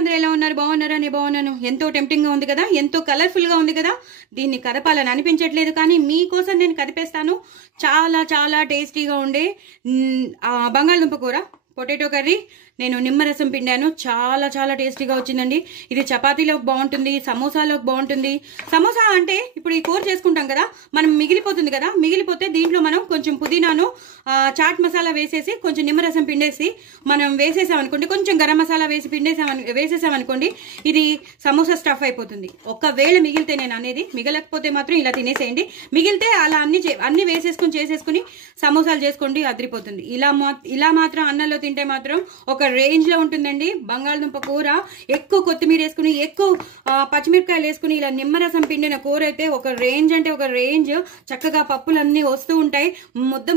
అందరూ ఎలా ఉన్నారు? బాగున్నారా? నేను బాగున్నాను. ఎంతో టెంప్టింగ్ గా ఉంది కదా, ఎంతో కలర్ఫుల్ గా ఉంది కదా. దీన్ని కదపాలని అనిపించట్లేదు, కానీ మీకోసం నేను కదిపేస్తాను. చాలా చాలా టేస్టీగా ఉండే బంగాళదుంప కూర, పొటాటో కర్రీ నేను నిమ్మరసం పిండాను. చాలా చాలా టేస్టీగా వచ్చిందండి. ఇది చపాతీలోకి బాగుంటుంది, సమోసాలోకి బాగుంటుంది. సమోసా అంటే ఇప్పుడు ఈ కూర చేసుకుంటాం కదా, మనం మిగిలిపోతుంది కదా, మిగిలిపోతే దీంట్లో మనం కొంచెం పుదీనాను, చాట్ మసాలా వేసేసి కొంచెం నిమ్మరసం పిండేసి మనం వేసేసామనుకోండి, కొంచెం గరం మసాలా వేసి వేసేసామనుకోండి, ఇది సమోసా స్టఫ్ అయిపోతుంది. ఒకవేళ మిగిలితే, నేను అనేది మిగలకపోతే మాత్రం ఇలా తినేసేయండి. మిగిలితే అలా అన్ని వేసేసుకుని చేసేసుకుని సమోసాలు చేసుకోండి, అదిరిపోతుంది. ఇలా మాత్రం అన్నంలో తింటే మాత్రం ఒక రేంజ్ లో ఉంటుందండి. బంగాళదుంప కూర ఎక్కువ కొత్తిమీర వేసుకుని, ఎక్కువ పచ్చిమిరపకాయలు వేసుకుని ఇలా నిమ్మరసం పిండిన కూర అయితే ఒక రేంజ్ అంటే ఒక రేంజ్. చక్కగా పప్పులన్నీ వస్తూ ఉంటాయి,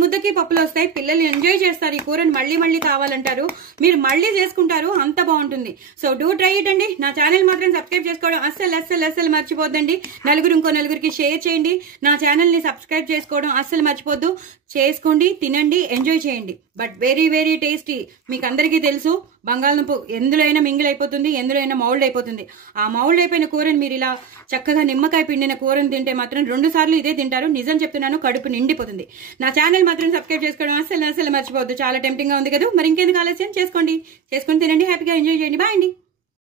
ముద్దకి పప్పులు వస్తాయి. పిల్లలు ఎంజాయ్ చేస్తారు ఈ కూరని, మళ్ళీ మళ్ళీ కావాలంటారు, మీరు మళ్ళీ చేసుకుంటారు, అంత బాగుంటుంది. సో డూ ట్రై ఇట్ అండి. నా ఛానల్ మాత్రం సబ్స్క్రైబ్ చేసుకోవడం అస్సలు మర్చిపోద్దండి. ఇంకో నలుగురికి షేర్ చేయండి. నా ఛానల్ ని సబ్స్క్రైబ్ చేసుకోవడం అస్సలు మర్చిపోద్దు. చేసుకోండి, తినండి, ఎంజాయ్ చేయండి. But very very tasty. మీకు అందరికీ తెలుసు, బంగాళదుంప ఎందులో అయినా మింగిల్ అయిపోతుంది, ఎందులో అయినా మౌల్డ్ అయిపోతుంది. ఆ మౌల్డ్ అయిపోయిన కూరని మీరు ఇలా చక్కగా నిమ్మకాయ పిండిన కూరని తింటే మాత్రం 2 సార్లు ఇదే తింటారు. నిజం చెప్తున్నాను, కడుపు నిండిపోతుంది. నా ఛానల్ మాత్రం సబ్స్క్రైబ్ చేసుకోవడం అస్సలు మర్చిపోవద్దు. చాలా టెంప్టింగ్ గా ఉంది కదా, మరి ఇంకెందుకు ఆలస్యం, చేసుకొని తినండి, హ్యాపీగా ఎంజాయ్ చేయండి. బాయ్ అండి.